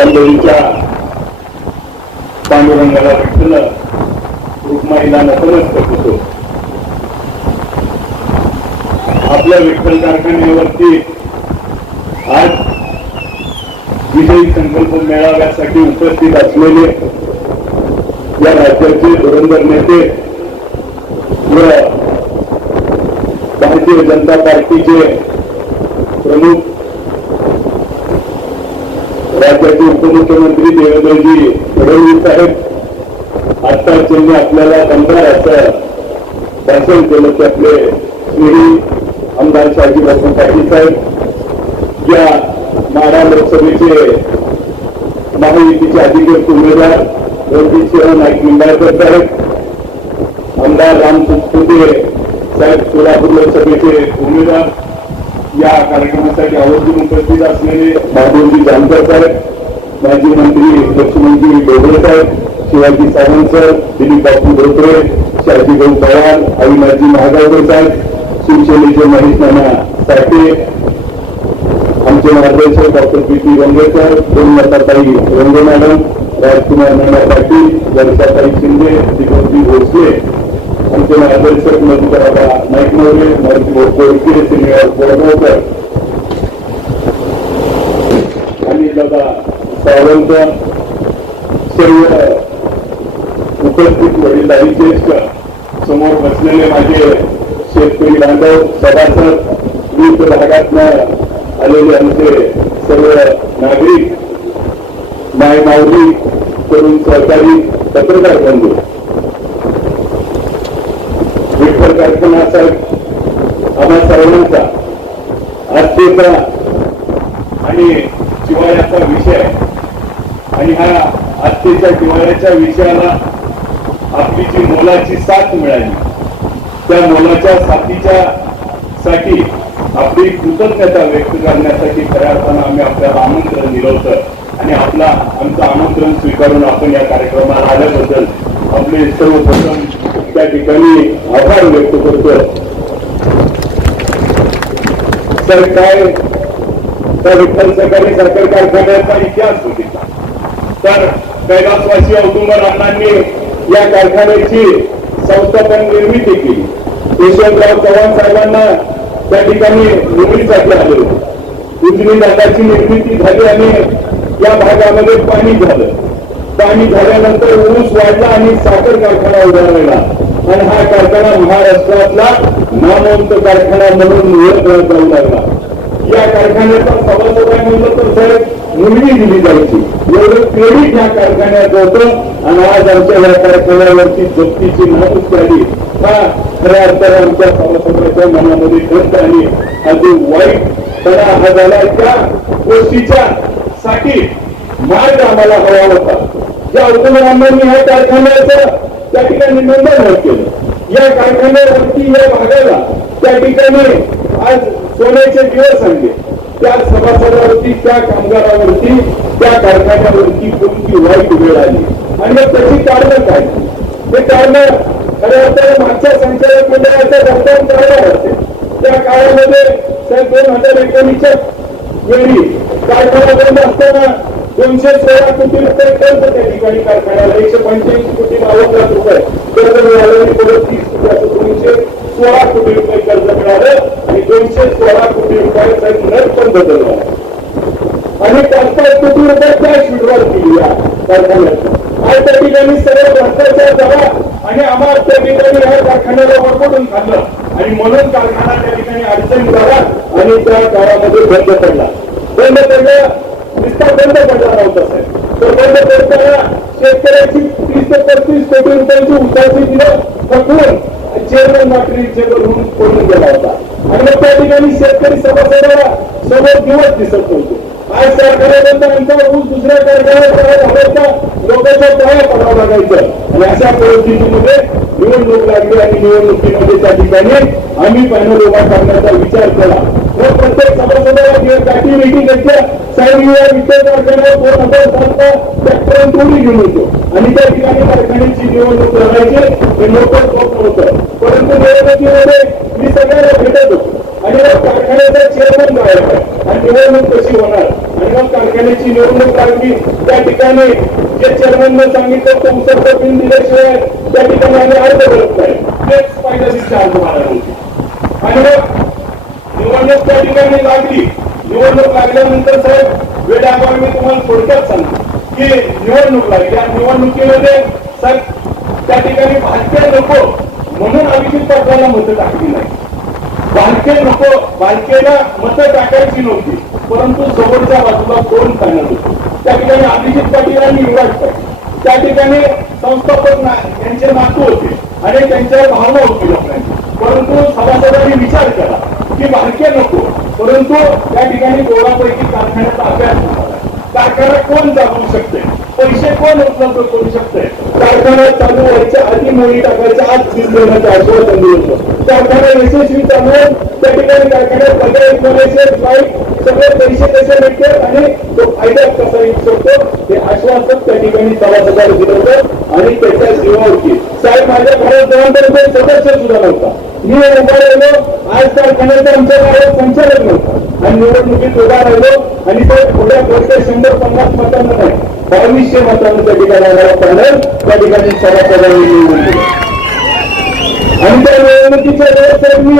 पंढरीच्या पांडुरंगाला विठ्ठल रुक्माईला आपल्या विठ्ठल कारखान्यावरती आज विजयी संकल्प मेळाव्यासाठी उपस्थित असलेले या राज्याचे धुरंधर नेते व भारतीय जनता पार्टीचे प्रमुख राज्याचे उपमुख्यमंत्री देवेंद्रजी फडणवीस साहेब आता त्यांनी आपल्याला पंधरा असं भाषण केलं ते आपले श्री आमदार शाहजी बापू पाटील साहेब या माढा लोकसभेचे महायुतीचे अधिकृत उमेदवार रणजितसिंह नाईक निंबाळकर साहेब आमदार राम सुटकुटे साहेब सोलापूर लोकसभेचे उमेदवार. या कार्यक्रमासाठी आवर्जून उपस्थित असलेले बाबूजी जानकर साहेब माजी मंत्री लक्ष्मणजी डोबळे साहेब शिवाजी सावंत सर दिलीप बापू धोत्रे शाजीभाऊ पवार अविनाथजी महागावकर साहेब शिवसेनेचे महेश नाना साठे आमचे मार्गदर्शक डॉक्टर पी पी रंगेकर दोन रंगे मॅडम राजकुमार नाना पाटील वर्षाताई शिंदे दीपकजी भोसले आमचे मार्गदर्शक मधुकराबा नाईक मोरे मारुती कोळके श्रीनिवास बोरगावकर. आणि दादा सावंत सर्व उपस्थित वडीलधारी ज्येष्ठ समोर बसलेले माझे शेतकरी बांधव सभासद विविध भागातनं आलेले आमचे सर्व नागरिक माय माऊली करून सहकारी पत्रकार बंधू. विठ्ठल कारखाना साहेब आम्हा सर्वांचा आस्थेचा आणि जिवाळ्याचा विषय. आणि हा आस्थेच्या जिवाळ्याच्या विषयाला आपली जी मोलाची साथ मिळाली त्या मोलाच्या साथीच्या साठी आपली कृतज्ञता व्यक्त करण्यासाठी खऱ्या अर्थानं आम्ही आपल्याला आमंत्रण दिलं होतं. आणि आपला आमचं आमंत्रण स्वीकारून आपण या कार्यक्रमाला आल्याबद्दल आपले सर्वप्रथम त्या ठिकाणी आभार व्यक्त करतो. तर काय तर विठ्ठल सहकारी साखर कारखान्याचा इतिहास होती. तर कैलासवासी औदुंबर अण्णांनी या कारखान्याची संस्थापन निर्मिती केली. यशवंतराव चव्हाण साहेबांना त्या ठिकाणी नोकरीसाठी आले होते. उजनी दादाची निर्मिती झाली आणि या भागामध्ये पाणी झालं. पाणी झाल्यानंतर ऊस वाढला आणि साखर कारखाना उभारलेला आणि हा कारखाना महाराष्ट्रातला नामवंत कारखाना म्हणून ओळखला जाऊ लागला. या कारखान्याचा सभासद म्हणलं तर साहेब मुलगी दिली जायची. एवढं क्रेडिट या कारखान्यात होतं आणि आज आमच्या या कारखान्यावरती जप्तीची नामूस झाली हा खऱ्या आमच्या मनामध्ये आणि वाईटपणा हा झाला त्या गोष्टीच्या साठी मार्ग आम्हाला हवा होता. ज्या ह्या कारखान्याचं त्या ठिकाणी नोंदण केलं. या कारखान्यावरती या भागाला त्या ठिकाणी आज सोन्याचे दिवस आणले त्या सभासदावरती त्या कामगारावरती त्या कारखान्यावरती कोणती वाईट वेळ आली? आणि मग त्याची कारण काय? ते कारण खऱ्या अर्थाने मागच्या संचालक मंडळाचं वर्तन करायला असते त्या काळामध्ये साहेब दोन हजार एकोणीसच्या वेळी कारखाना बंद असताना दोनशे सोळा कोटी रुपये कर्ज त्या ठिकाणी कारखान्याला एकशे पंच्याऐंशी कोटी बावन्न लाख रुपये कर्ज मिळालं परत तीस रुपयाचं दोनशे सोळा कोटी रुपये कर्ज मिळालं आणि दोनशे सोळा कोटी रुपयाचं नट पण बदललं आणि पाच पाच कोटी रुपये कॅश विड्रॉल केली या कारखान्यात. आज त्या ठिकाणी भ्रष्टाचार झाला आणि आम्हाला त्या ठिकाणी ह्या कारखान्याला वरपडून खाल्लं. आणि म्हणून कारखाना त्या ठिकाणी अडचण झाला आणि त्या काळामध्ये बंद पडला. बंद पडलं विस्तार बंद पडला नव्हता साहेब. तर बंद पडताना शेतकऱ्याची तीस ते पस्तीस कोटी रुपयांची उसाची दिलं थकून चेअरमॅन मात्र चेअरमॅन म्हणून पडून गेला होता. आणि मग त्या ठिकाणी शेतकरी सभासदाला समोर दिवस दिसत नव्हते. आज सरकारला आमचा ऊस दुसऱ्या कारखान्यात घालायचा लोकांच्या पाया पडावं लागायचं. आणि अशा परिस्थितीमध्ये निवडणूक लागली आणि निवडणुकीमध्ये त्या ठिकाणी आम्ही पॅनल उभा करण्याचा विचार केला. व प्रत्येक सभासदाला जे गाठी मिटिंग साहेब या वित्त दोन हजार सातला ट्रॅक्टर तोडी घेऊन होतो आणि त्या ठिकाणी कारखान्याची निवडणूक लढायची हे मोठं स्वप्न होतं. परंतु निवडणुकीमध्ये मी सगळ्यांना भेटत होतो. आणि कारखान्याचा चेअरमन करायचा आणि निवडणूक कशी होणार? कारखान्याची निवडणूक काढली. त्या ठिकाणी जे चेअरमनने सांगितलं तुमचं उसाचं बिल दिल्याशिवाय त्या ठिकाणी आम्ही अर्ज करत नाही. तेच पहिल्या दिवशी अर्ज मारायला आणि मग निवडणूक त्या ठिकाणी लागली. निवडणूक लागल्यानंतर साहेब वेळ मी तुम्हाला थोडक्यात सांगतो की निवडणूक लागली. या निवडणुकीमध्ये साहेब त्या ठिकाणी भाजपे नको म्हणून अभिजित पटलाला मतं टाकली नाही. बालके नको बालकेला मतं टाकायची नव्हती. परंतु समोरच्या बाजूला कोण पॅनल होते त्या ठिकाणी अभिजित पाटील आणि युवराज पाटील त्या ठिकाणी संस्थापक ना- यांचे नातू होते आणि त्यांच्या भावना होती परंतु सभासदांनी विचार केला की बालके नको. परंतु त्या ठिकाणी दोघांपैकी कारखान्याचा अभ्यास कारखाना कोण चालवू शकते पैसे कोण उपलब्ध करू शकते कारखाना चालू व्हायच्या आधी मोडी टाकायच्या आज सील देण्याचं आश्वासन दिलं होतं कारखाना यशस्वी चालवून त्या ठिकाणी कारखान्यात पगार करायचे सगळे पैसे कसे मिळते आणि तो फायदा कसा येऊ शकतो हे आश्वासन त्या ठिकाणी सभासदाला दिलं होतं आणि त्याच्या जीवावरती. साहेब माझ्या घरात जबाबदारीचा सदस्य सुद्धा नव्हता. मी उभा राहिलो. आज कारखान्याचा आमच्या गावात संचालक नव्हता. आणि निवडणुकीत उभा राहिलो. आणि ते पुढ्या पुढच्या शंभर पन्नास मतांना नाही बावीसशे मतांना त्या ठिकाणी आम्हाला पॅनल त्या ठिकाणी सभासदांनी निवडून दिलं. आणि त्या निवडणुकीच्या वेळेस मी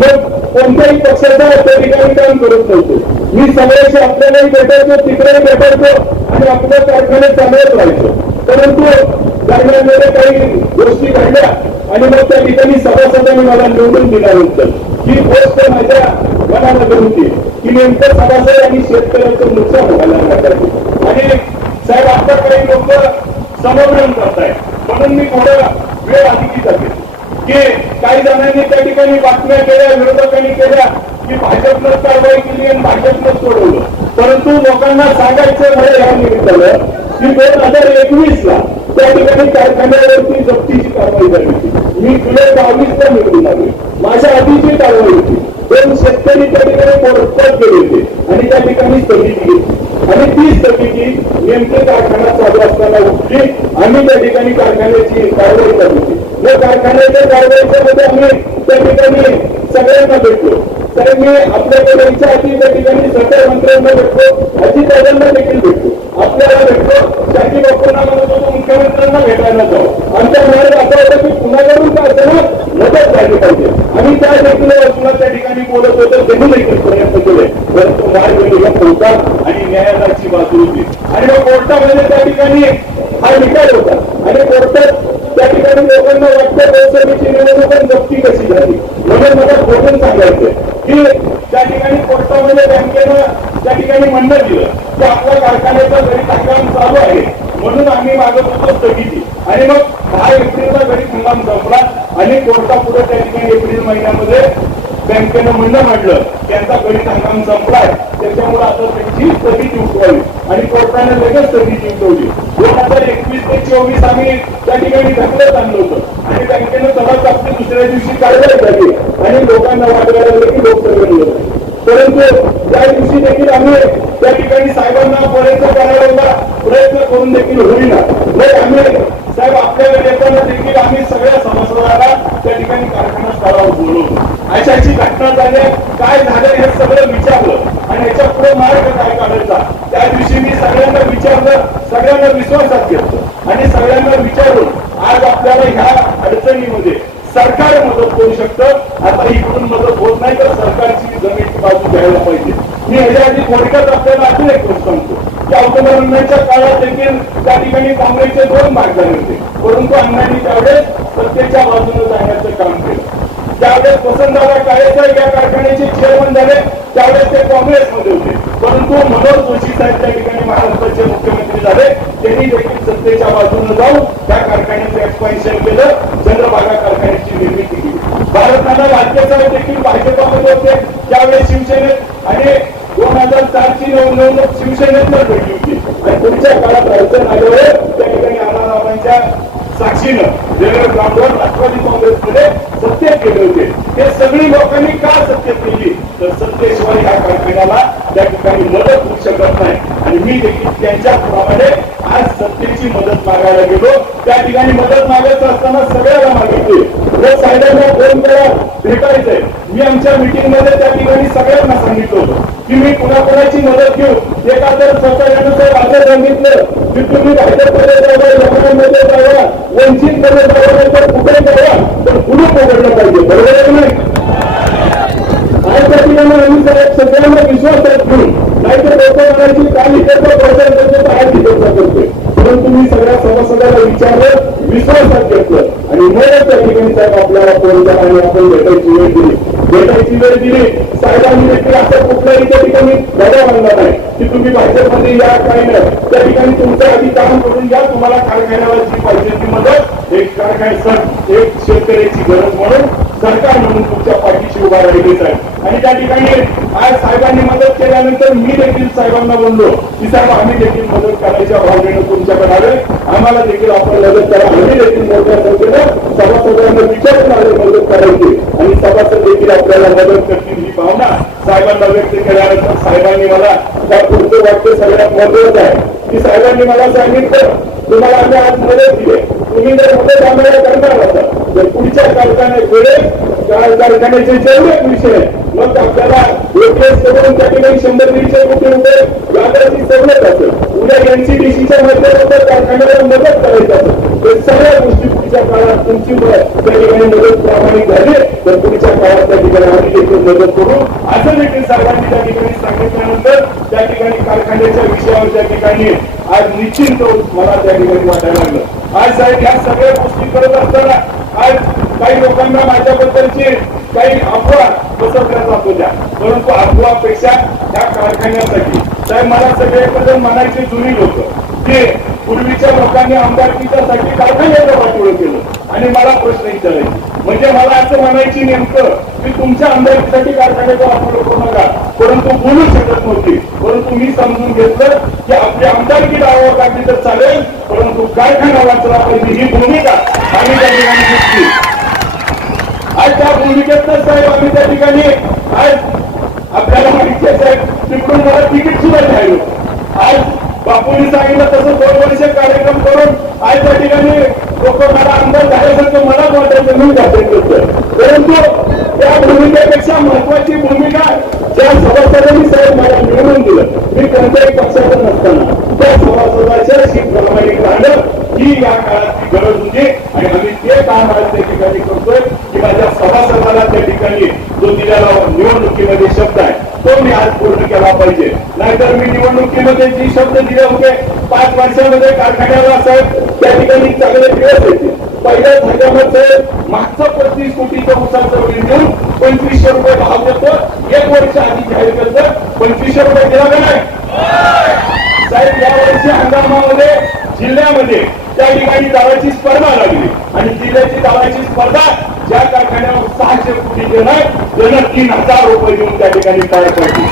मग कोणत्याही पक्षाचा त्या ठिकाणी काम करत नव्हतो. मी सगळ्याशी आपल्यालाही भेटायचो तिकडेही भेटायचो आणि आपल्या कारखान्यात चालवत राहायचो. परंतु दरम्यानमध्ये काही गोष्टी घडल्या आणि मग त्या ठिकाणी सभासदांनी मला निवडून दिल्यानंतर ही गोष्ट माझ्या मनामध्ये होती की नेमकं सभासद आणि शेतकऱ्याचं नुकसान व्हायला लागलं. आणि साहेब आता काही लोक समोरण करतायत. म्हणून मी थोडा वेळ अधिक जाते की काही जणांनी त्या ठिकाणी बातम्या केल्या विरोधकांनी केल्या की भाजपनं कारवाई केली आणि भाजपनं सोडवलं. परंतु लोकांना सांगायचं मला या निमित्तानं की दोन हजार एकवीस ला त्या ठिकाणी कारखान्यावरती जप्तीची कारवाई झाली होती. मी जुलै बावीस ला निवडून आले. माझ्या आधीची कारवाई होती. दोन शेतकरी त्या ठिकाणी कोर्टात गेले होते आणि त्या ठिकाणी स्थगिती घेतली. आणि ती स्थगिती नेमके कारखाना चालू असताना आम्ही त्या ठिकाणी कारखान्याची कारवाई करतो या कारखान्याच्या कारवाईच्या मध्ये आम्ही त्या ठिकाणी सगळ्यांना भेटलो. तर मी आपल्याकडे इच्छा आधी त्या ठिकाणी सरकार मंत्र्यांना भेटलो अजितदादांना देखील भेटतो आपल्याला भेटतो शाजी बापूंना म्हणत होतो मुख्यमंत्र्यांना भेटायला जाऊ. आमच्या मनात असं होतं की कुणाकडून काय असं मदत झाली पाहिजे. आम्ही त्या देखील बाजूला त्या ठिकाणी बोलत होतो त्यांनी देखील प्रयत्न केले. परंतु मार्ग कोर्टात आणि न्यायालयाची बाजू होती. आणि मग कोर्टामध्ये त्या ठिकाणी निकाल होता. आणि कोर्टात त्या ठिकाणी लोकांना वाटतं लोकसभेची निवडणूक कशी झाली? म्हणून मला खोटून सांगायचं की त्या ठिकाणी कोर्टामध्ये बँकेनं त्या ठिकाणी म्हणणं दिलं की आपल्या कारखान्याचा घरी काम चालू आहे म्हणून आम्ही मागत होतो स्थगिती. आणि मग दहा एप्रिलला घरी हंगाम संपला आणि कोर्टापुढे त्या ठिकाणी एप्रिल महिन्यामध्ये बँकेनं म्हणणं मांडलं त्यांचा गणित हंगाम संपलाय त्याच्यामुळे आता त्यांची स्थगिती उठवावी. आणि कोर्टाने लगेच स्थगिती उठवली. दोन हजार एकवीस ते चोवीस आम्ही त्या ठिकाणी ढकलत आणलं होतं. आणि बँकेनं तलाच आपली दुसऱ्या दिवशी कारवाई झाली आणि लोकांना वाटायला लागलं की लोक सगळे परंतु त्या दिवशी देखील आम्ही त्या ठिकाणी साहेबांना प्रयत्न करायला प्रयत्न करून देखील होईना मग म्हणजे आम्ही साहेब आपल्याकडे येताना देखील आम्ही सगळ्या सभासदांना त्या ठिकाणी कारखाना स्थळावर बोलवतो अशाची घटना झाली काय झालं हे सगळं विचारलं. आणि याच्यापुढे मार्ग काय काढायचा? दिवशी मी सगळ्यांना विचारलं सगळ्यांना विश्वासात घेतलं. आणि सगळ्यांना विचारून आज आपल्याला ह्या अडचणीमध्ये सरकार मदत करू शकतं. आता इकडून मदत होत नाही तर सरकारची जमीन बाजू घ्यायला पाहिजे. मी ह्याच्या आधी थोडक्यात आपल्याला अजून एक गोष्ट सांगतो. की अवतमरणाच्या काळात देखील त्या ठिकाणी काँग्रेसचे दोन मार्ग झाले होते. परंतु अण्णांनी त्यावेळेस सत्तेच्या बाजूने जाण्याचं काम केलं. ज्यावेळेस वसंतदादा काळेकर या कारखान्याचे चेअरमन झाले त्यावेळेस ते काँग्रेसमध्ये होते. परंतु मनोज जोशी साहेब त्या ठिकाणी महाराष्ट्राचे मुख्यमंत्री झाले. त्यांनी देखील सत्तेच्या बाजूने जाऊन त्या कारखान्याचं एक्सपान्शन केलं. चंद्रभागा कारखान्याची निर्मिती केली. भारताला राज्य साहेब देखील भाजपामध्ये होते. त्यावेळेस शिवसेनेत आणि दोन हजार चारची निवडणूक पण भेटली होती. आणि पुढच्या काळात अडचण आल्यावर त्या ठिकाणी आनारावांच्या साक्षीनं जनरल ब्राह्मण राष्ट्रवादी काँग्रेसमध्ये सत्य केले होते. हे सगळी लोकांनी का सत्य केली? तर सत्तेशिवाय ह्या कारखान्याला त्या ठिकाणी मदत होऊ शकत नाही. आणि मी देखील त्यांच्याप्रमाणे आज सत्तेची मदत मागायला गेलो. त्या ठिकाणी मदत मागायचं असताना सगळ्याला मागितली. व साहेबांना फोन करा भेटायचंय. मी आमच्या मीटिंगमध्ये त्या ठिकाणी सगळ्यांना सांगितलं होतं की मी कुणाकुणाची मदत घेऊ. एखादं तर असं सांगितलं की तुम्ही भाजपमध्ये जावा लोकांमध्ये जावा वंचित मध्ये जावा तर कुठे जावा तर कुणी पकडलं पाहिजे. बरोबर आहे नाही? आज त्या ठिकाणी आम्ही साहेब सगळ्यांना विश्वासात घेऊन नाहीतर लोक म्हणायची काल इकडचा प्रचार करतो तर आज इकडचा करतोय परंतु तुम्ही सगळ्या सभासदाला विचारलं विश्वासात घेतलं त्या ठिकाणी साहेब आपल्याला फोन आणि आपण भेटायची वेळ दिली? भेटायची वेळ दिली. साहेबांनी देखील असं कुठल्याही त्या ठिकाणी धडा बांधला नाही. की तुम्ही भाजपमध्ये या काय त्या ठिकाणी तुमचं आधी काम करून या तुम्हाला कारखान्याला जी पाहिजे ती मदत. एक कारखान्याचं एक शेतकऱ्याची गरज म्हणून सरकार म्हणून तुमच्या पाठीशी उभा राहिलेच आहे. आणि त्या ठिकाणी आज साहेबांनी मदत केल्यानंतर मी देखील साहेबांना बोललो की साहेब आम्ही देखील मदत करायच्या भावनेनं तुमच्याकडे आलोय. आम्हाला देखील आपण मदत करा. आम्ही देखील मोठ्या संख्येनं सभासदांना विचारून आले मदत करायची आणि सभासद देखील आपल्याला मदत करतील ही भावना साहेबांना व्यक्त केल्यानंतर साहेबांनी मला त्या पुढचं वाक्य सगळ्यात महत्वाचं आहे. की साहेबांनी मला सांगितलं तुम्हाला आम्ही आज मदत दिली तुम्ही जर मदत आम्हाला करणार असाल तर पुढच्या कारखान्यात कारखान्याकडे कारखान्याचे जेवढे विषय मग आपल्याला योग्यच करून त्या ठिकाणी शंभर दीडशे कोटी रुपये व्यापाराची सवलत असेल. उद्या एनसीडीसीच्या माध्यमातून कारखान्याला मदत करायची असेल. तर सगळ्या गोष्टी पूर्वीच्या काळात तुमची मदत त्या ठिकाणी मदत प्रामाणिक झाली तर पुढच्या काळात त्या ठिकाणी आम्ही देखील मदत करू. असं देखील सर्वांनी त्या ठिकाणी सांगितल्यानंतर त्या ठिकाणी कारखान्याच्या विषयावर त्या ठिकाणी आज निश्चिंत मला त्या ठिकाणी वाटायला लागलं. आज साहेब ह्या सगळ्या गोष्टी करत असताना आज काही लोकांना माझ्याबद्दलची काही अफवा पसरल्या जात होत्या परंतु अफवापेक्षा त्या कारखान्यासाठी साहेब मला सगळे बद्दल म्हणायचे जुनी लोक की पूर्वीच्या लोकांनी आमदारकीच्यासाठी कारखान्याचं वाटोळं केलं. आणि मला प्रश्न विचारायचे. म्हणजे मला असं म्हणायची नेमकं की तुमच्या आमदारकीसाठी कारखान्याचा वाटोळं करू नका. परंतु बोलू शकत नव्हती. परंतु मी समजून घेतलं की आपली आमदारकी डावावर काढली तर चालेल परंतु कारखाना वाचला पाहिजे ही भूमिका आम्ही त्या ठिकाणी घेतली. आज त्या भूमिकेतच साहेब आम्ही त्या ठिकाणी आज आपल्याला माहिती आहे साहेब तिकडून मला तिकीट सुद्धा द्यायला आज बापूंनी सांगितलं तसं दोन वर्ष कार्यक्रम करून आज त्या ठिकाणी लोक मला आमदार झाल्यासारखं मलाच वाटायचं मी घातलं परंतु त्या भूमिकेपेक्षा महत्वाची भूमिका ज्या सभासदांनी साहेब मला निवडून दिलं मी कोणत्याही पक्षाचं नसताना. त्या सभासदाच्या शीट प्रामाणिक राहणं ही या काळातली गरज होती. आणि आम्ही ते काम आज त्या ठिकाणी करतोय की माझ्या सभासदाला त्या ठिकाणी जो दिलेला निवडणुकीमध्ये शब्द आहे तो मी आज पूर्ण केला पाहिजे. नाहीतर मी निवडणुकीमध्ये जी शब्द दिले होते पाच वर्षामध्ये कारखान्याला साहेब त्या ठिकाणी चांगले दिवस येते पहिल्या हंगामात मागचं पस्तीस कोटीचं उसाचं बिल देऊन पंचवीसशे रुपये भाव देतो. एक वर्ष आधी जाहीर करतं. पंचवीसशे रुपये दिला का नाही? साहेब या वर्षी हंगामामध्ये जिल्ह्यामध्ये त्या ठिकाणी दावाची स्पर्धा लागली. आणि जिल्ह्याची दावाची स्पर्धा ज्या कारखान्यावर सहाशे कोटी देणार त्यानं तीन हजार रुपये देऊन त्या ठिकाणी पार पडली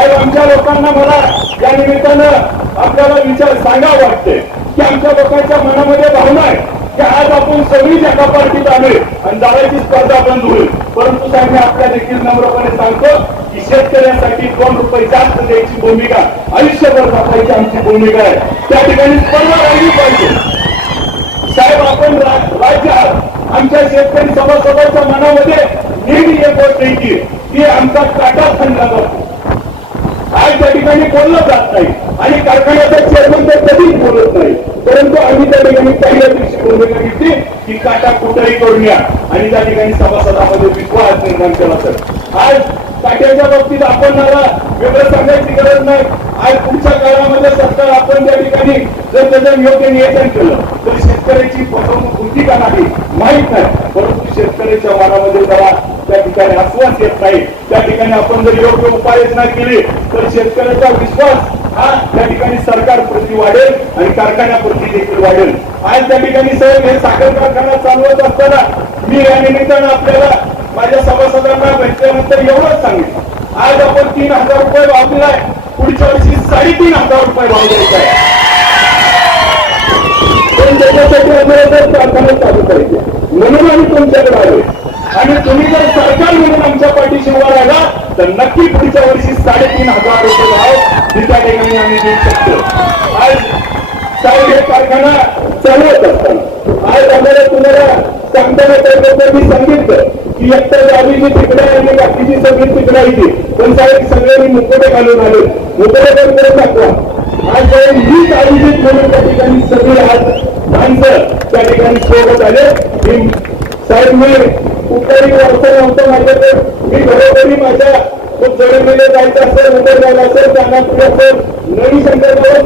साहेब आमच्या लोकांना मला या निमित्तानं आपल्याला विचार सांगावं वाटते की आमच्या लोकांच्या मनामध्ये भावना आहे की आज आपण सगळी एका पार्टीत आलोय आणि जाण्याची स्पर्धा बंद होईल. परंतु साहेब मी आपल्या देखील नम्रपणे सांगतो की शेतकऱ्यांसाठी दोन रुपये जास्त द्यायची भूमिका आयुष्यभर जपायची आमची भूमिका आहे. त्या ठिकाणी स्पर्धा राहिली पाहिजे. साहेब आपण राज्यात आमच्या शेतकरी सभासदांच्या मनामध्ये नेहमी एक गोष्ट येते की आमचा काटा खंडला जातो. आज त्या ठिकाणी बोललं जात नाही आणि कारखान्याचा चेअरमन तर कधीच बोलत नाही. परंतु आम्ही त्या ठिकाणी पहिल्या दिवशी भूमिका घेतली की काटा कुठेही करून या आणि त्या ठिकाणी सभासदामध्ये विश्वास निर्माण केला सर. आज काट्याच्या बाबतीत आपण मला वेगळं सांगायची गरज नाही. आज पुढच्या काळामध्ये सरकार आपण त्या ठिकाणी जर त्याचं योग्य नियोजन केलं तर शेतकऱ्याची फसवणूक होती का नाही माहीत नाही. परंतु शेतकऱ्याच्या मनामध्ये जरा त्या ठिकाणी आश्वास येत नाही. त्या ठिकाणी आपण जर योग्य उपाययोजना केली तर शेतकऱ्याचा विश्वास हा त्या ठिकाणी सरकार प्रती वाढेल आणि कारखान्याप्रती देखील वाढेल. आज त्या ठिकाणी साहेब हे साखर कारखाना चालवत असताना मी या निमित्तानं आपल्याला माझ्या सभासदांना भेटल्यानंतर एवढंच सांगितलं. आज आपण तीन हजार रुपये वापरलाय पुढच्या वर्षी साडेतीन हजार रुपये वापरायचा आहे. पण त्याच्यासाठी आपल्याला जर कारखाना चालू करायचे म्हणून आम्ही तुमच्याकडे आलोय आणि तुम्ही जर सरकार म्हणून आमच्या पाठीशी उभा राहिला तर नक्की पुढच्या वर्षी साडेतीन हजार रुपये भाव ही त्या ठिकाणी आम्ही देऊ शकतो. आज साहेब हे कारखाना चालवत असताना आज आम्हाला तुम्हाला सांगताना त्याबद्दल मी सांगितलं की एकतर गावी जी तिकडे आहे आणि बाकीची सगळी तिकडे आहे ती पण साहेब सगळ्यांनी मुकोटे घालून आले. मुकोटे पण करत दाखवा. आज साहेब आयोजित म्हणून त्या ठिकाणी सगळी आज माणसं त्या ठिकाणी सोबत आले. साहेब मी कुठलाही अर्थ नव्हतं माझ्याकडे मी घरोघरी माझ्या खूप जडमेले जायचं असेल उदय झाला असेल असेल नवी संदर्भावर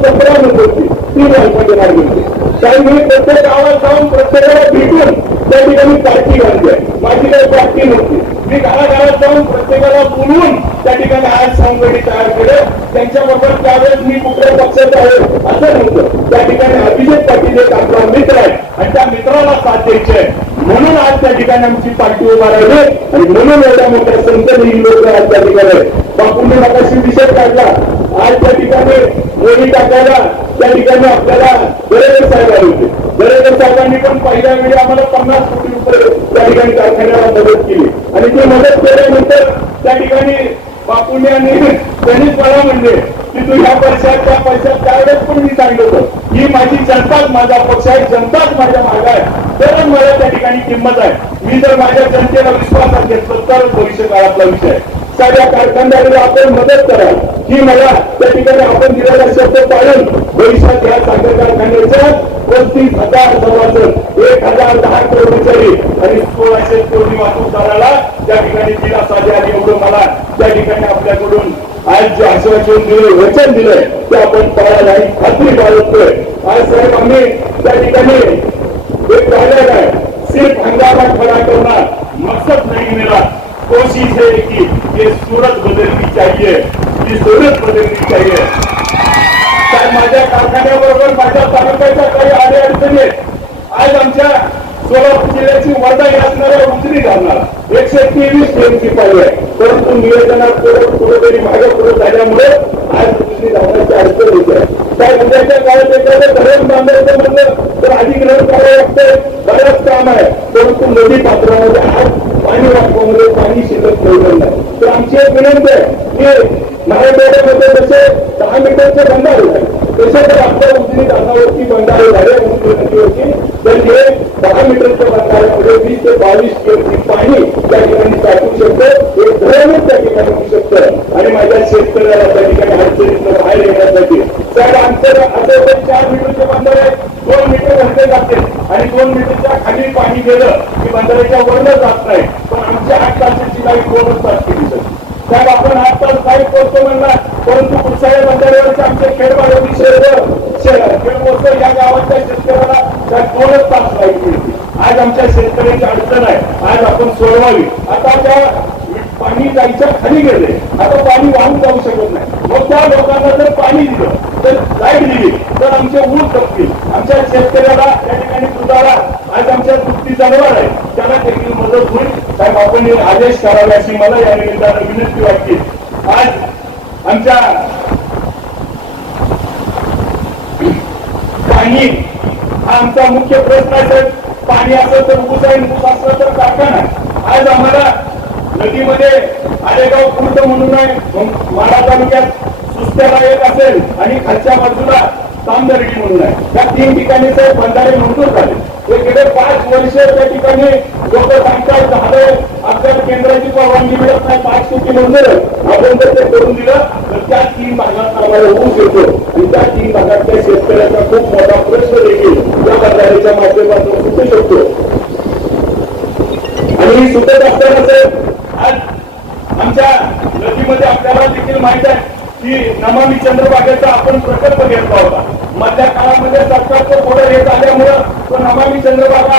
होती ती बालपणी मार्ग होती साहेब मी प्रत्येक गावात जाऊन प्रत्येकाला भेटून त्या ठिकाणी पार्टी घालते माझी काही प्राप्ती नव्हती. मी घराघरात जाऊन प्रत्येकाला बोलवून त्या ठिकाणी आज संघटन तयार केलं. त्यांच्याबरोबर त्यावेळेस मी कुठल्या पक्षात आहे असं नव्हतं. त्या ठिकाणी अभिजित पाटील एक आपला मित्र आहे आणि त्या मित्राला साथ द्यायची आहे. म्हणून आज त्या ठिकाणी आमची पार्टी उभा राहिली आणि म्हणून एवढ्या मोठ्या संख्येने लोक आज त्या ठिकाणी बापूंनी मगाशी विषय काढला. आज त्या ठिकाणी मोडी टाकायला त्या ठिकाणी आपल्याला दरेकर साहेब आले होते. दरेकर साहेबांनी पण पहिल्या वेळी आम्हाला पन्नास कोटी रुपये मदत केली. आणि ती मदत केल्यानंतर त्या ठिकाणी बापूने आणि त्यांनीच मला म्हणले की तू ह्या पैशात त्या पैशात त्यावेळेस पण मी सांगितलं होतं? ही माझी जनताच माझा पक्ष आहे जनताच माझ्या मागा आहे. तरच मला त्या ठिकाणी किंमत आहे. मी जर माझ्या जनतेला विश्वासात घेतलं तरच भविष्य काळातला विषय साध्या सगळ्या कारखानदाराला आपण मदत करा. ही मला त्या ठिकाणी आपण दिलेला शब्द पाळून भविष्यात या साखर कारखान्याच्या पस्तीस हजार सभासद हजार दहा कर्मचारी आणि सोळाशे कोटी वाहतूकदाराला त्या ठिकाणी दिलासा द्या आणि एवढं मला त्या ठिकाणी आपल्याकडून आज जे आश्वासन दिले वचन दिलंय ते आपण पाळायला ही खात्री बाळगतोय. आज साहेब आम्ही त्या ठिकाणी एक डायलॉग आहे. सिर्फ हंगामा खड़ा करणार मकसद नाही मेरा कोशिश है कि ये सूरत बदलनी चाहिए ये सूरत बदलनी चाहिए माझ्या कारखान्याबरोबर माझ्या तालुक्याच्या काही आडे अडचणी आहेत? आज आमच्या सोलापूर जिल्ह्याची वर्धा असणाऱ्या उजनी घालणार. एकशे तेवीस टीएमसी पाहिजे आहे. परंतु नियोजनात कुठेतरी मागे पुढे झाल्यामुळे आज उजनी धावण्याची अडचण होते त्या उद्याच्या काळात एखादं धरण बांधायचं म्हणलं तर अधिग्रहण करावं लागतं बऱ्याच काम आहे. परंतु नदी पात्रामध्ये आज पाणी वाटपामध्ये पाणी शिल्लक ठेवलं नाही तर आमची एक विनंती आहे की मराठवाड्यामध्ये जसे दहा मीटरचे बंधारे झाले तसे तर आपल्या उजनी धारणावरती बंधारे झाले उजनी नदीवरती तर हे दहा मीटरच्या बंधाऱ्यामध्ये वीस ते बावीस टीएमसी पाणी त्या ठिकाणी टाकू शकतो. एक धरणच त्या ठिकाणी होऊ शकतं. आणि माझ्या शेतकऱ्याला त्या ठिकाणी अडचणीतनं बाहेर येण्यासाठी. साहेब आमचं असं चार मीटरचे बंधारे दोन मीटर घातले जाते आणि दोन मीटर खाली पाणी गेलं की बंधाऱ्याच्या वरनं जात नाही. पण आमच्या आठ तासाची लाइट दोनच तास केली जाते साहेब आपण आठ तास लाइट करतो म्हणला परंतु कुठच्याही बंधाऱ्यावरचे आमचे खेडवाडी शहर खेडपोस्त या गावाच्या शेतकऱ्याला त्या दोनच तास लाइट मिळते. आज आमच्या शेतकऱ्याची अडचण आहे. आज आपण सोडवावी. आता त्या पाणी जायच्या खाली गेले. आता पाणी वाहून जाऊ शकत नाही. मग त्या लोकांना जर पाणी दिलं तर लाइट दिली तर आमचे ऊस जपतील आमच्या शेतकऱ्याला त्या ठिकाणी दुधाला आज आमच्या दुधती जनावर आहे. त्याला देखील मदत होईल. साहेब आपण आदेश करावे अशी मला या निमित्तानं विनंती वाटते. आज आमच्या पाणी हा आमचा मुख्य प्रश्न आहे पाणी असं तर ऊस आहे ऊस असलं तर कारखाना आज आम्हाला नदीमध्ये आलेगाव खुर्द म्हणून आहे माडा तालुक्यात सुस्त्याला एक असेल आणि खालच्या बाजूला तामदर्गी म्हणून आहे. त्या तीन ठिकाणी साहेब बंधारे मंजूर झाले. हे पाच वर्ष त्या ठिकाणी लोक सांगतात झालं आपल्याला केंद्राची परवानगी मिळत नाही पाच कोटी मंजूर आपण जर ते करून दिलं तर त्या तीन भागात आम्हाला होऊ शकतो आणि त्या तीन भागातल्या शेतकऱ्याचा खूप मोठा प्रश्न देखील या बंधाऱ्याच्या माध्यमातून सुटू शकतो. आणि ही सुटत असताना साहेब आज आमच्या नदीमध्ये आपल्याला देखील माहीत आहे की नमामी चंद्रबागेचा आपण प्रकल्प घेतला होता. मधल्या काळामध्ये सरकारचं पुढे येत आल्यामुळं तो नमामी चंद्रभागा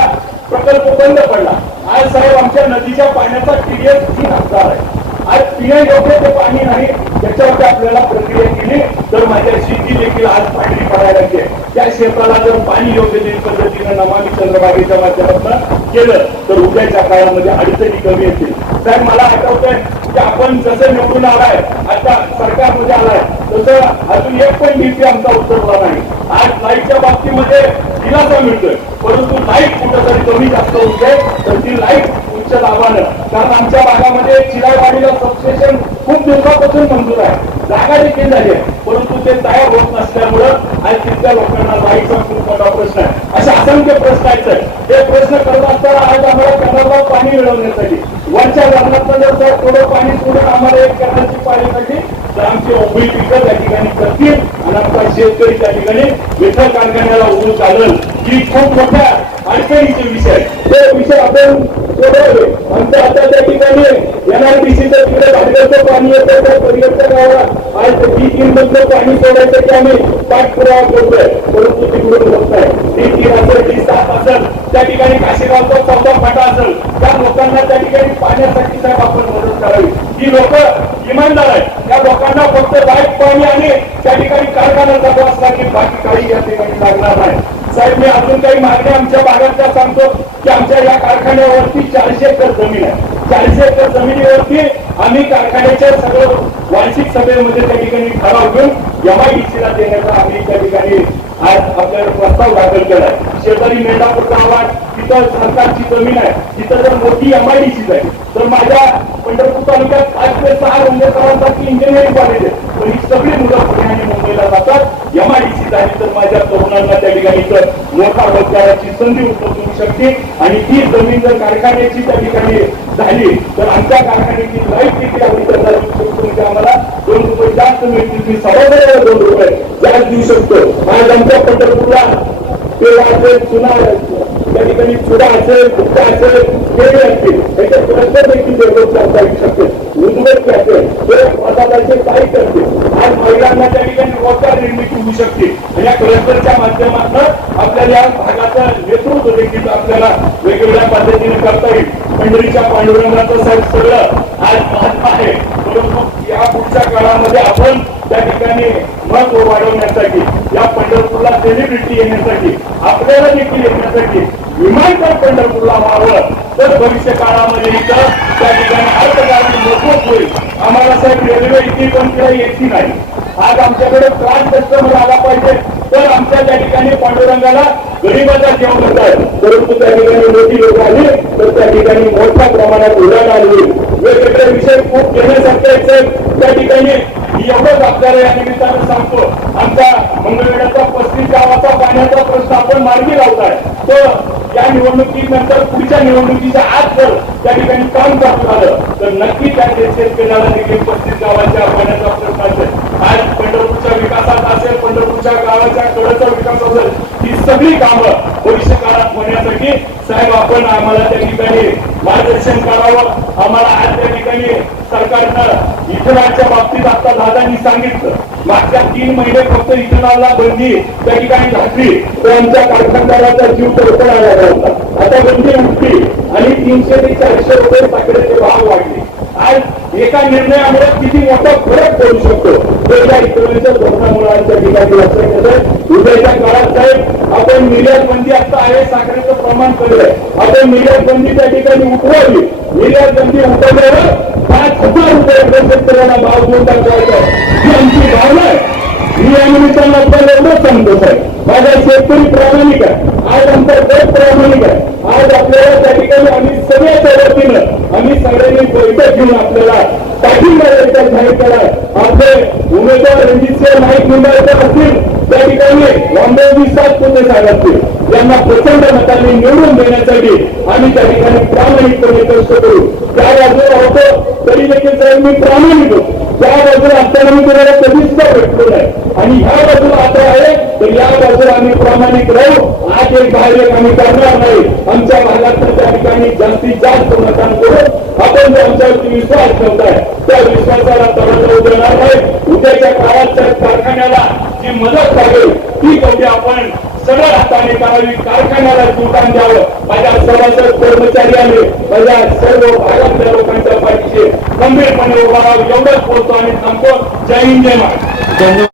प्रकल्प बंद पडला. आज साहेब आमच्या नदीच्या पाण्याचा टीडीएस तीन हजार आहे. आज पिण्या योग्य ते पाणी नाही त्याच्यावरती आपल्याला प्रक्रिया केली. तर माझ्या शेती देखील आज पाणी पडायला लागते त्या क्षेत्राला जर पाणी योग्य ते पद्धतीनं नमामी चंद्रबागेच्या माध्यमातून केलं तर उद्याच्या काळामध्ये अडचणी कमी येतील. साहेब मला आठवतंय की आपण जसं निवडून आलाय आता सरकारमध्ये आलाय तसं अजून एक पण नीती आमचा उतरला नाही. आज लाईटच्या बाबतीमध्ये दिलासा मिळतोय. परंतु लाइट कुठंतरी कमी जास्त होते तर ती लाइट उच्च दाबानं. कारण आमच्या भागामध्ये चिरायवाडीला सबस्टेशन खूप दिवसापासून मंजूर आहे. जागा देखील झाली आहे. परंतु ते तयार होत नसल्यामुळं आणि तिथल्या लोकांना लाईटचा खूप मोठा प्रश्न आहे. असे असंख्य प्रश्न आहेत हे प्रश्न करत असताना आज आम्हाला कॅनलला पाणी मिळवण्यासाठी वरच्या धरणातलं जर सर थोडं पाणी सोडून आम्हाला एक कॅनलची पाण्यासाठी तर आमची उभी पिकं त्या ठिकाणी करतील आणि आमचा शेतकरी त्या ठिकाणी विठ्ठल कारखान्याला उभं चालेल ही खूप मोठ्या अडचणीचे विषय आहे. विषय आपण सोडवले आमच्या आता त्या ठिकाणी एनआरटीसीचं तिकडे भाडगावचं पाणी येतं त्या परिवर्तन गावाला आज डी तीन मधलं पाणी सोडायसाठी आम्ही पाठपुरावा करतोय परंतु तिकडून होत नाही डी तीन असेल डी सात असेल त्या ठिकाणी काशीगावचा चौथा फाटा असेल त्या लोकांना त्या ठिकाणी पाण्यासाठी साहेब आपण मदत करावी ही लोक इमानदार आहेत त्या लोकांना फक्त बाईक पाणी आणि त्या ठिकाणी कारखाना चालू असला की बाकी काही या ठिकाणी लागणार नाही. साहेब मी अजून काही मागण्या आमच्या भागातल्या सांगतो की आमच्या या कारखान्यावरती चारशे एकर जमीन आहे. चारशे एकर जमिनीवरती आम्ही कारखान्याच्या सगळं वार्षिक सभेमध्ये त्या ठिकाणी ठराव घेऊन एमआयडीसीला देण्याचा आम्ही त्या ठिकाणी आज आपल्याला प्रस्ताव दाखल केलाय. शेजारी मेंढापूर गावात तिथं सरकारची जमीन आहे. तिथं जर मोठी एमआयडीसी आहे. तर माझ्या पंढरपूर तालुक्यात पाच ते सहा रंगेकरांसारखी इंजिनिअरिंग कॉलेज आहे. पण ही सगळी मुलं पुणे आणि मुंबईला जातात. एमआयडीसी झाली तर माझ्या तरुणांना त्या ठिकाणी तर मोठा रोजगाराची संधी उपलब्ध होऊ शकते. आणि ती जमीन जर कारखान्याची त्या ठिकाणी झाली तर आमच्या कारखान्याची लाईफ किती आम्ही त्यांना देऊ शकतो म्हणजे आम्हाला. दोन रुपये जास्त मिळतील मी सभागृहाला दोन रुपये जास्त देऊ शकतो. आज आमच्या पंढरपूरला ते असेल चुना त्या ठिकाणी चुडा असेल भुट्टा असेल केळी असतील याच्या प्रश्न देखील डेव्हलप आणि माध्यमातून आपल्याला या भागाचं नेतृत्व देखील आपल्याला वेगवेगळ्या पद्धतीने करता येईल. पंढरीच्या पांडुरंगाचं साहेब सगळं आज महात्मा आहे. परंतु या पुढच्या काळामध्ये आपण त्या ठिकाणी महत्त्व वाढवण्यासाठी या पंढरपूरला सेलिब्रिटी येण्यासाठी आपल्याला देखील येण्यासाठी विमानतळ पंढरपूरला व्हावं. तर भविष्य काळामध्ये इथं त्या ठिकाणी अर्थकारण मजबूत होईल. आम्हाला साहेब रेल्वे इथे पण तिला येते नाही. आज आमच्याकडे त्रास कस्टमर आला पाहिजे. ठिकाणी पांडुरंगाला गरीबाचा जेवण होतात परंतु त्या ठिकाणी मोठी लोक आली तर त्या ठिकाणी मोठ्या प्रमाणात उडाण आली. वेगवेगळे विषय खूप घेण्यासारखे आहेत त्या ठिकाणी मी एवढंच आपल्याला या निमित्तानं सांगतो. आमचा मंगळवेढ्याचा पस्तीस गावाचा पाण्याचा प्रश्न आपण मार्गी लावताय. तर या निवडणुकीनंतर पुढच्या निवडणुकीच्या आज जर त्या ठिकाणी काम चालू झालं तर नक्की त्या शेतकऱ्याला देखील पस्तीस गावाच्या पाण्याचा कडचा असेल ही सगळी कामं भविष्य काळात होण्यासाठी साहेब आपण आम्हाला त्या ठिकाणी मार्गदर्शन करावं. आम्हाला आज त्या ठिकाणी सरकारनं इथेनॉलच्या बाबतीत आता दादांनी सांगितलं. मागच्या तीन महिने फक्त इथेनॉलला बंदी त्या ठिकाणी घातली. तर आमच्या कारखानदाराचा जीव तडफड आला होता. आता बंदी उठली आणि तीनशे ते चारशे रुपये साखरेचे भाव वाढले. आज एका निर्णयामुळे किती मोठा फरक पडू शकतो? ते या इथेनॉलच्या धोरणामुळे आमच्या ठिकाणी लक्षात येतं उद्याच्या काळात साहेब आपण निर्यात बंदी आता आहे साखरेचं प्रमाण कमी आहे. आपण निर्यात बंदी त्या ठिकाणी उठवावी. निर्यात बंदी उठवल्यावर पाच हजार रुपये शेतकऱ्यांना भाव देऊन टाकायचा ही आमची भावना आहे. मी या निमित्तानं आपल्याला एवढंच सांगतो साहेब. माझा शेतकरी प्रामाणिक आहे. आज आमचा गट प्रामाणिक आहे. आज आपल्याला त्या ठिकाणी आम्ही सगळ्याच्या वतीनं आम्ही सगळ्यांनी बैठक घेऊन आपल्याला पाठिंबा द्यायचा जाहीर केला आपले उमेदवार रणजित सिंह नाईक निंबाळकर असतील त्या ठिकाणी रामदेवजी फडणवीसात पुणे साहेबांचे यांना प्रचंड मतांनी निवडून देण्यासाठी आम्ही त्या ठिकाणी प्रामाणिकपणे कष्ट करू. त्या बाजूला होतो तरी देखील साहेब मी प्रामाणिक होतो. त्या बाजूला असताना मी तुम्हाला कधीच का भेटलो नाही? आणि ह्या बाजूला आता आहे तर या बाजूला आम्ही प्रामाणिक राहू. आज एक बाहेर एक आम्ही करणार नाही. आमच्या भागात त्या ठिकाणी जास्तीत जास्त मतदान करू आपण जो आमच्यावरती विश्वास ठेवताय त्या विश्वासाला तडजोड देणार नाही. उद्याच्या काळात त्या मदत लागेल ती कवडी आपण सरळ हाताने करावी. कारखान्याला योगदान द्यावं. माझ्या सभासद कर्मचारी आले माझ्या सर्व भागातल्या लोकांच्या पाठीशी गंभीरपणे उभा राहावं. एवढंच बोलतो आणि थांबतो. जय हिंद जय महाराज